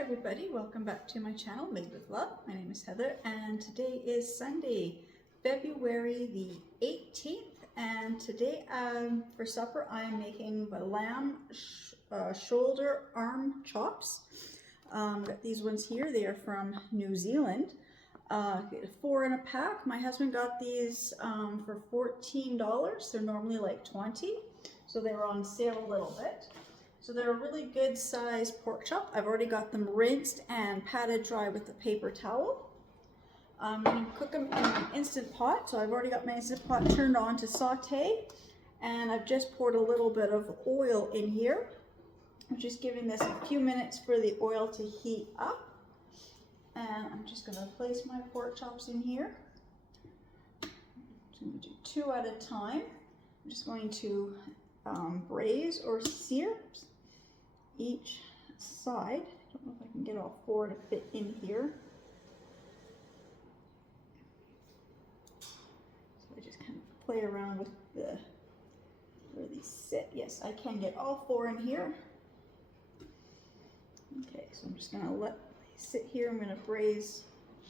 Hi everybody, welcome back to my channel, Made with Love. My name is Heather and today is Sunday, February the 18th, and today for supper I am making the lamb shoulder arm chops. Got these ones here, they are from New Zealand. 4 in a pack. My husband got these for $14. They're normally like $20, so they were on sale a little bit. So they're a really good size pork chop. I've already got them rinsed and patted dry with a paper towel. I'm going to cook them in an Instant Pot. So I've already got my Instant Pot turned on to saute, and I've just poured a little bit of oil in here. I'm just giving this a few minutes for the oil to heat up. And I'm just going to place my pork chops in here. I'm going to do 2 at a time. I'm just going to braise or sear each side. I don't know if I can get all 4 to fit in here. So I just kind of play around with where these sit. Yes, I can get all 4 in here. Okay, so I'm just going to let these sit here. I'm going to braise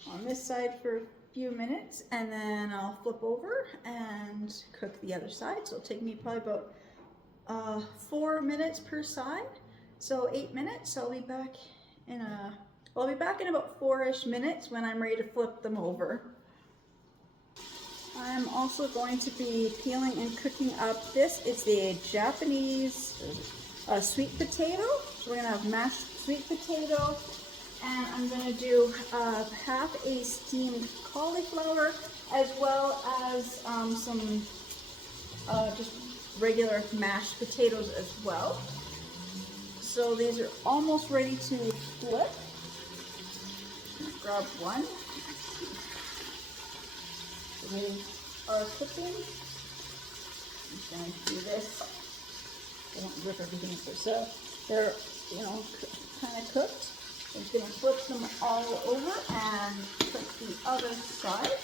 on this side for a few minutes, and then I'll flip over and cook the other side. So it'll take me probably about 4 minutes per side, so 8 minutes. So I'll be back in about 4-ish minutes when I'm ready to flip them over. I'm also going to be peeling and cooking up this. It's the Japanese sweet potato. So we're gonna have mashed sweet potato, and I'm gonna do half a steamed cauliflower, as well as some just regular mashed potatoes as well. So these are almost ready to flip. Grab one. So they are cooking. I'm just going to do this. I don't rip everything up. So they're, kind of cooked. I'm just going to flip them all over and cook the other side.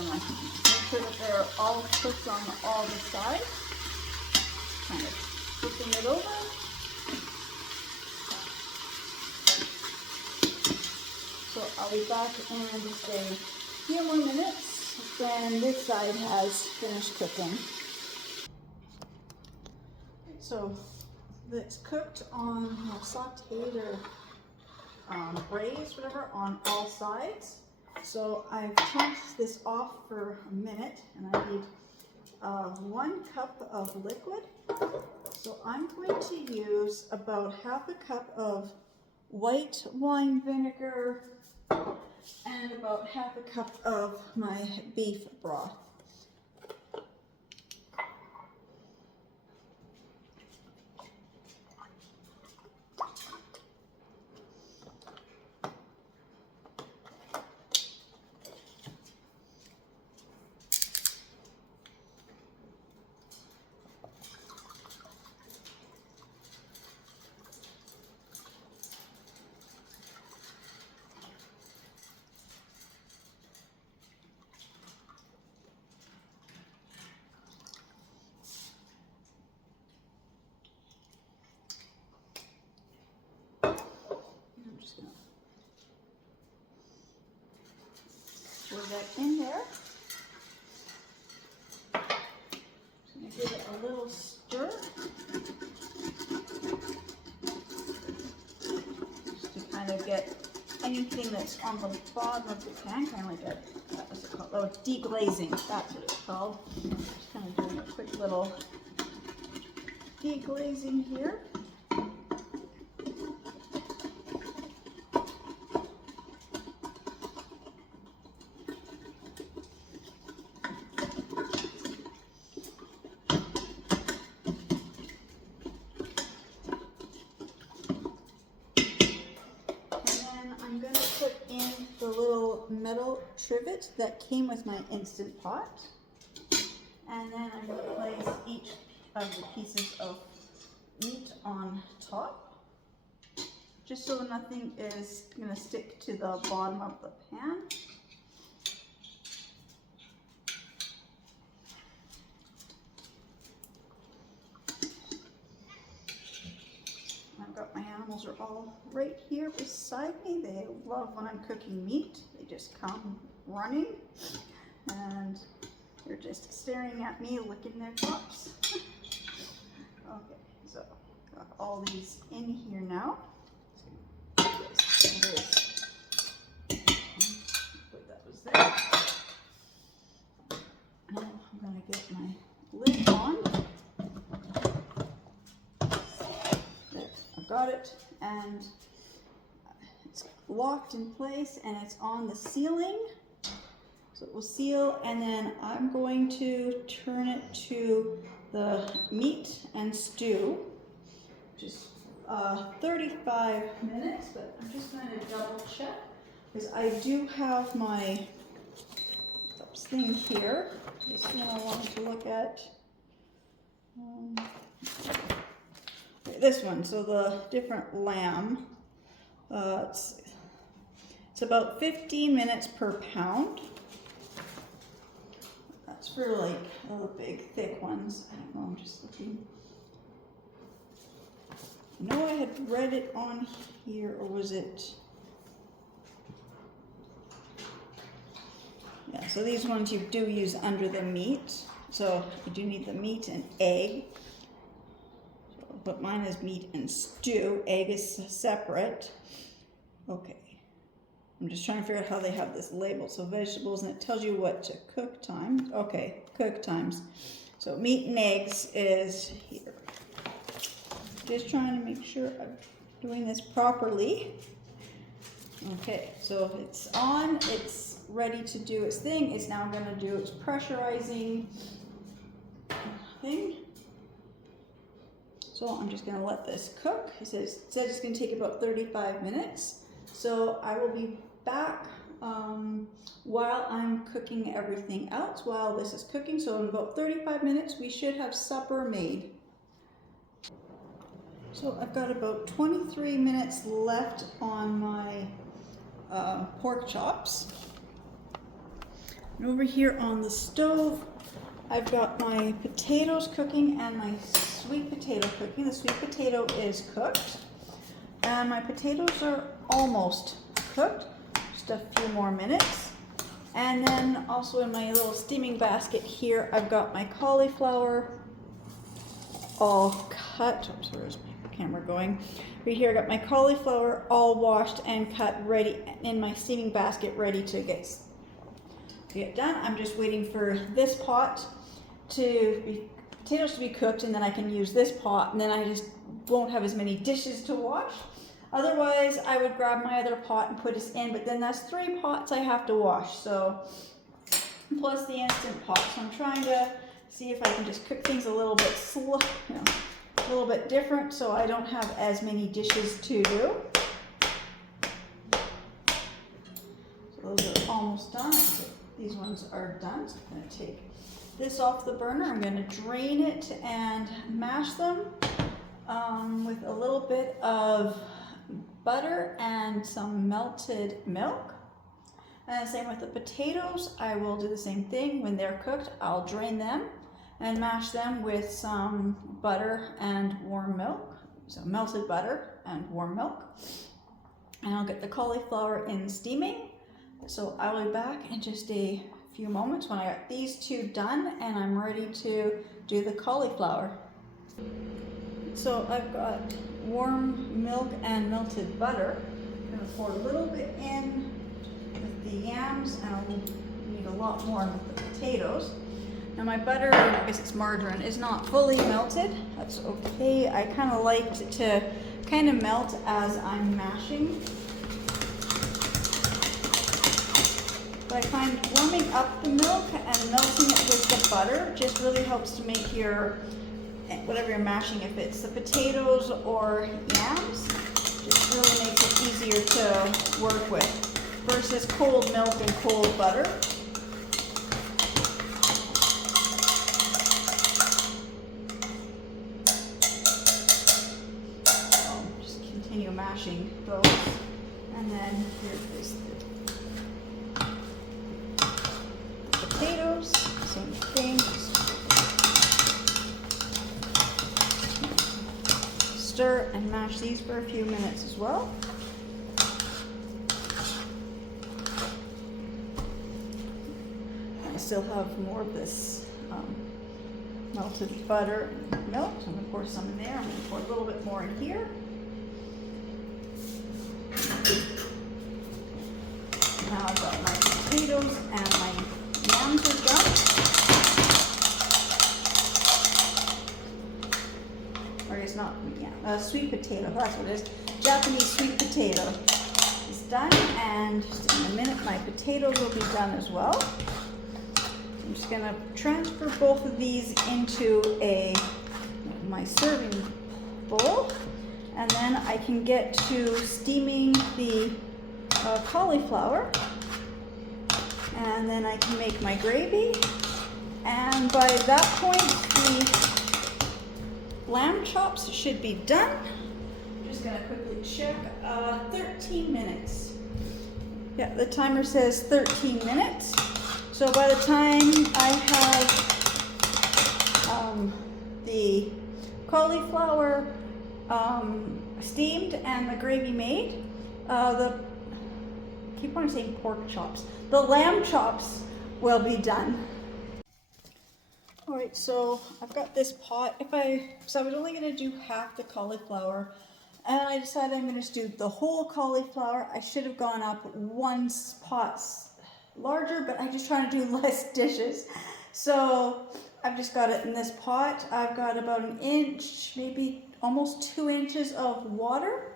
Make sure that they're all cooked on all the sides. Kind of flipping it over. So I'll be back in just a few more minutes when this side has finished cooking. So it's cooked on, sauteed or braised, whatever, on all sides. So I've chopped this off for a minute, and I need 1 cup of liquid. So I'm going to use about half a cup of white wine vinegar and about half a cup of my beef broth. Pour that in there. Just going to give it a little stir. Just to kind of get anything that's on the bottom of the pan, kind of like what's it called? Oh, deglazing. That's what it's called. Just kind of doing a quick little deglazing here. Put in the little metal trivet that came with my Instant Pot, and then I'm going to place each of the pieces of meat on top, just so nothing is going to stick to the bottom of the pan. I've got my animals are all right here beside me. They love when I'm cooking meat. They just come running and they're just staring at me, licking their chops. Okay, so got all these in here now. Put that was there. Now I'm gonna get my lid on. There, I've got it, and it's locked in place, and it's on the ceiling. So it will seal, and then I'm going to turn it to the meat and stew, which is 35 minutes, but I'm just going to double check because I do have my thing here. This one I wanted to look at. This one, so the different lamb. It's about 15 minutes per pound. That's for like the big, thick ones. I don't know, I'm just looking. I know I had read it on here, or was it? Yeah, so these ones you do use under the meat. So you do need the meat and egg. But mine is meat and stew. Egg is separate. Okay. I'm just trying to figure out how they have this labeled. So vegetables, and it tells you what to cook time. Okay, cook times. So meat and eggs is here. Just trying to make sure I'm doing this properly. Okay, so it's on, it's ready to do its thing. It's now going to do its pressurizing thing. So I'm just going to let this cook. It says it's going to take about 35 minutes. So I will be back while I'm cooking everything else, while this is cooking. So in about 35 minutes, we should have supper made. So I've got about 23 minutes left on my pork chops. And over here on the stove, I've got my potatoes cooking and my sweet potato cooking. The sweet potato is cooked. And my potatoes are almost cooked, just a few more minutes. And then also in my little steaming basket here, I've got my cauliflower all cut. Oops, where's my camera going? Right here, I got my cauliflower all washed and cut, ready in my steaming basket, ready to get done. I'm just waiting for this pot potatoes to be cooked, and then I can use this pot, and then I just won't have as many dishes to wash. Otherwise, I would grab my other pot and put this in, but then that's 3 pots I have to wash, so plus the Instant Pot. So I'm trying to see if I can just cook things a little bit slow, a little bit different, so I don't have as many dishes to do. So those are almost done. These ones are done. So I'm going to take this off the burner. I'm going to drain it and mash them with a little bit of butter and some melted milk. And same with the potatoes. I will do the same thing. When they're cooked, I'll drain them and mash them with some butter and warm milk. So melted butter and warm milk. And I'll get the cauliflower in steaming. So I will be back in just a few moments when I got these 2 done and I'm ready to do the cauliflower. So I've got warm milk and melted butter. I'm going to pour a little bit in with the yams, and I'll need a lot more with the potatoes. Now my butter, I guess it's margarine, is not fully melted. That's okay. I kind of like to kind of melt as I'm mashing. But I find warming up the milk and melting it with the butter just really helps to make your, whatever you're mashing, if it's the potatoes or yams, just really makes it easier to work with versus cold milk and cold butter. continue mashing those. And then here is the potatoes, same thing. Stir and mash these for a few minutes as well. I still have more of this melted butter and milk. So I'm going to pour some in there. I'm going to pour a little bit more in here. Now I've got my potatoes and my yams are done. Or it's not yam, sweet potato, that's what it is. Japanese sweet potato is done, and just in a minute my potatoes will be done as well. I'm just going to transfer both of these into my serving bowl, and then I can get to steaming the cauliflower, and then I can make my gravy, and by that point the lamb chops should be done. I'm just going to quickly check. 13 minutes. Yeah, the timer says 13 minutes. So by the time I have the cauliflower steamed and the gravy made, I keep on saying pork chops. The lamb chops will be done. All right, so I've got this pot. So I was only going to do half the cauliflower, and I decided I'm going to do the whole cauliflower. I should have gone up one pot larger, but I'm just trying to do less dishes. So I've just got it in this pot. I've got about an inch, maybe almost 2 inches of water.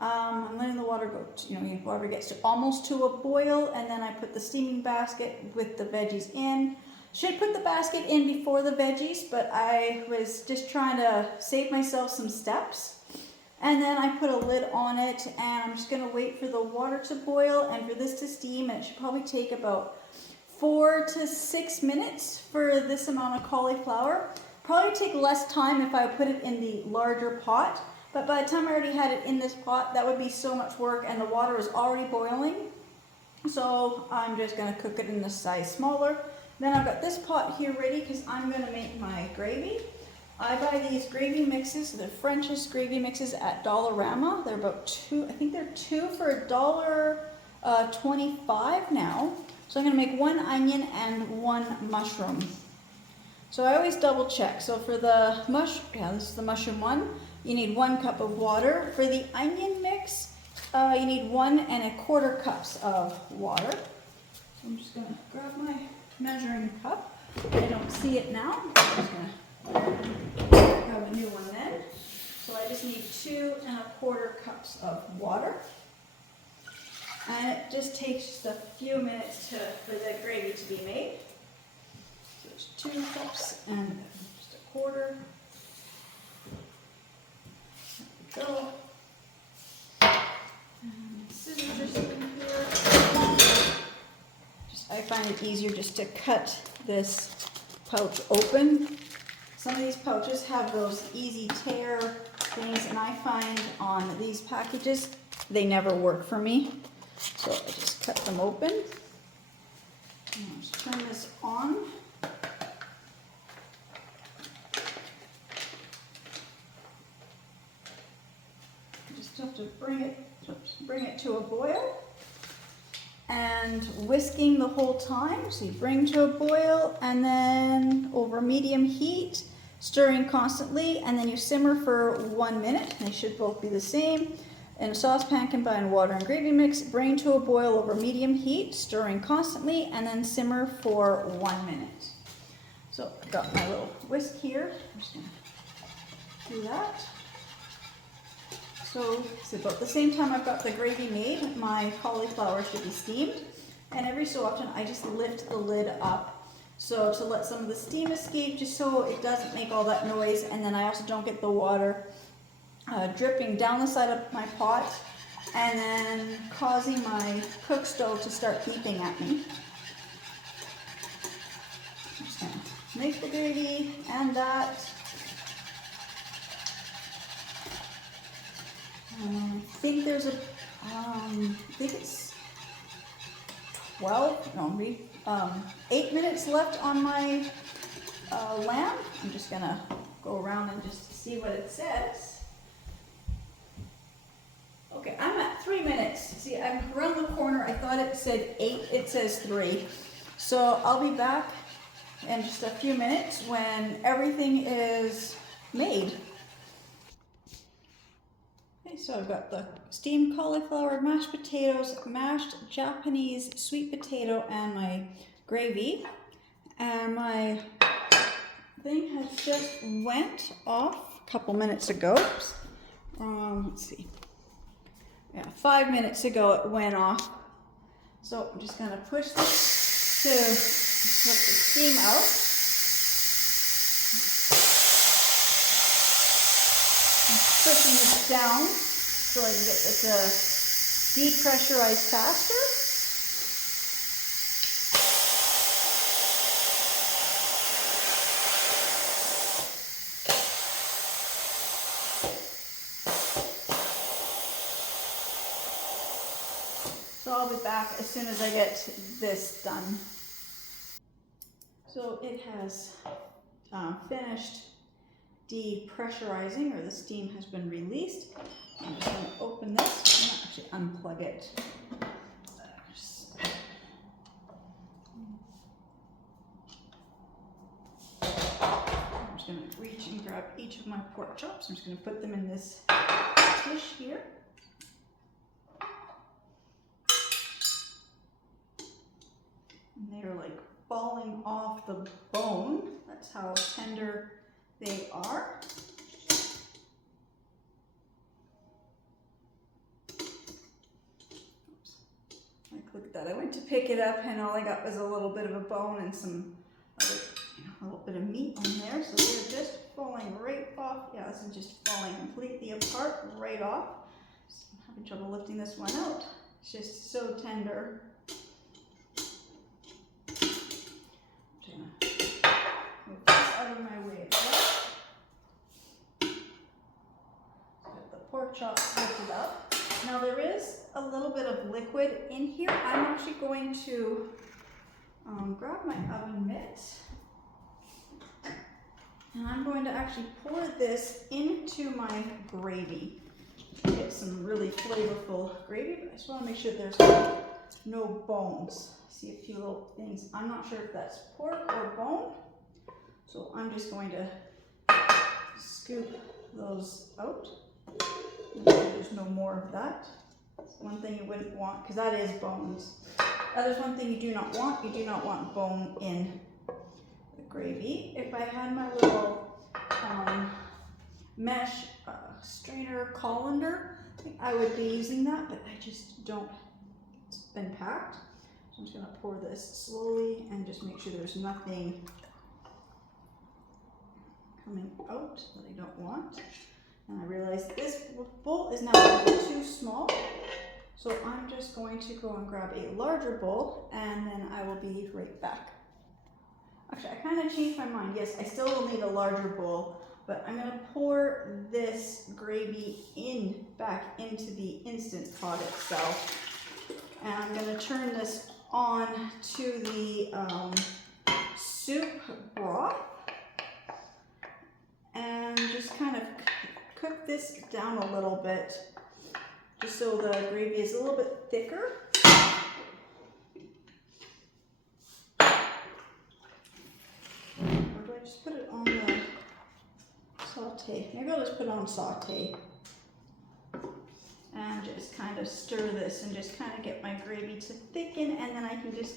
I'm letting the water go, water gets to almost to a boil, and then I put the steaming basket with the veggies in. Should put the basket in before the veggies, but I was just trying to save myself some steps. And then I put a lid on it, and I'm just going to wait for the water to boil and for this to steam, and it should probably take about 4 to 6 minutes for this amount of cauliflower. Probably take less time if I put it in the larger pot, but by the time I already had it in this pot, that would be so much work, and the water is already boiling. So I'm just going to cook it in the size smaller. Then I've got this pot here ready because I'm going to make my gravy. I buy these gravy mixes, the French's gravy mixes at Dollarama. They're about I think they're two for $1.25 now. So I'm going to make 1 onion and 1 mushroom. So I always double check. So for the this is the mushroom one, you need 1 cup of water. For the onion mix, you need 1 1/4 cups of water. So I'm just going to grab my measuring cup. I don't see it now. I'm just going to have a new one then. So I just need 2 1/4 cups of water. And it just takes just a few minutes for the gravy to be made. So it's 2 cups and just a quarter. There we go. And scissors are sitting here. I find it easier just to cut this pouch open. Some of these pouches have those easy tear things, and I find on these packages they never work for me. So I just cut them open. And I'll just turn this on. Just have to bring it to a boil. And whisking the whole time. So you bring to a boil, and then over medium heat, stirring constantly, and then you simmer for 1 minute. They should both be the same. In a saucepan, combine water and gravy mix, bring to a boil over medium heat, stirring constantly, and then simmer for 1 minute. So I've got my little whisk here. I'm just going to do that. So it's about the same time I've got the gravy made, my cauliflower should be steamed. And every so often I just lift the lid up so to let some of the steam escape, just so it doesn't make all that noise, and then I also don't get the water dripping down the side of my pot and then causing my cook stove to start beeping at me. I'm just going to make the gravy and that. think there's I think it's 12, no, maybe 8 minutes left on my lamb. I'm just gonna go around and just see what it says. Okay, I'm at 3 minutes. See, I'm around the corner. I thought it said 8, it says 3. So I'll be back in just a few minutes when everything is made. Okay, so I've got the steamed cauliflower, mashed potatoes, mashed Japanese sweet potato, and my gravy. And my thing has just went off a couple minutes ago. Let's see. Yeah, 5 minutes ago it went off. So I'm just gonna push this to let the steam out. I'm pushing this down so I can get this depressurized faster. So I'll be back as soon as I get this done. So it has finished depressurizing, or the steam has been released. I'm just going to open this and actually unplug it. I'm just going to reach and grab each of my pork chops. I'm just going to put them in this dish here. And they are like falling off the bone. That's how tender they are. Oops. Like, look at that. I went to pick it up and all I got was a little bit of a bone and some other, a little bit of meat on there. So they're just falling right off. Yeah, this is just falling completely apart, right off. So I'm having trouble lifting this one out. It's just so tender. Move this out of my way as well. Get the pork chops lifted up. Now there is a little bit of liquid in here. I'm actually going to grab my oven mitt and I'm going to actually pour this into my gravy. Get some really flavorful gravy, but I just want to make sure there's no bones. See a few little things. I'm not sure if that's pork or bone. So I'm just going to scoop those out. Make sure there's no more of that. That's one thing you wouldn't want, because that is bones. That is one thing you do not want. You do not want bone in the gravy. If I had my little mesh strainer colander, I would be using that, but I just don't. It's been packed. So I'm just going to pour this slowly and just make sure there's nothing coming out that I don't want. And I realize this bowl is now a bit too small. So I'm just going to go and grab a larger bowl and then I will be right back. Actually, I kind of changed my mind. Yes, I still will need a larger bowl, but I'm going to pour this gravy back into the Instant Pot itself. And I'm going to turn this on to the soup broth and just kind of cook this down a little bit just so the gravy is a little bit thicker. Or do I just put it on the saute? Maybe I'll just put it on saute. And just kind of stir this and just kind of get my gravy to thicken, and then I can just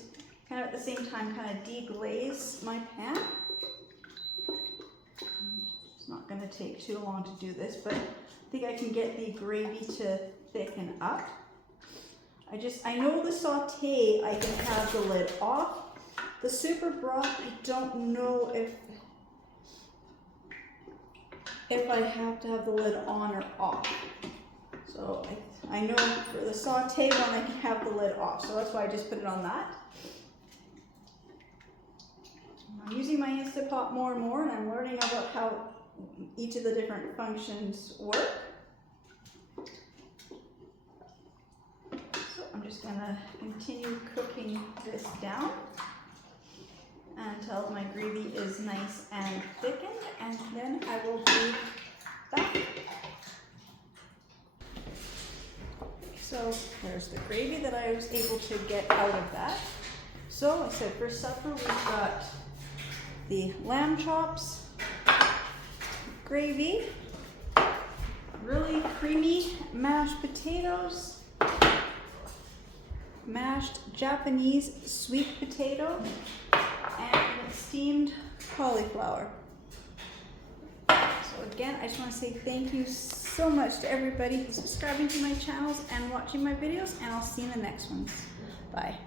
kind of at the same time kind of deglaze my pan. It's not going to take too long to do this, but I think I can get the gravy to thicken up. I know the saute I can have the lid off. The super broth, I don't know if I have to have the lid on or off. So I know for the saute one I can have the lid off, so that's why I just put it on that. I'm using my Instant Pot more and more, and I'm learning about how each of the different functions work. just gonna continue cooking this down until my gravy is nice and thickened, and then I will do that. So there's the gravy that I was able to get out of that. So I said for supper we've got the lamb chops, gravy, really creamy mashed potatoes, mashed Japanese sweet potato, and steamed cauliflower. So again, I just want to say thank you so much to everybody who's subscribing to my channels and watching my videos, and I'll see you in the next ones. Bye.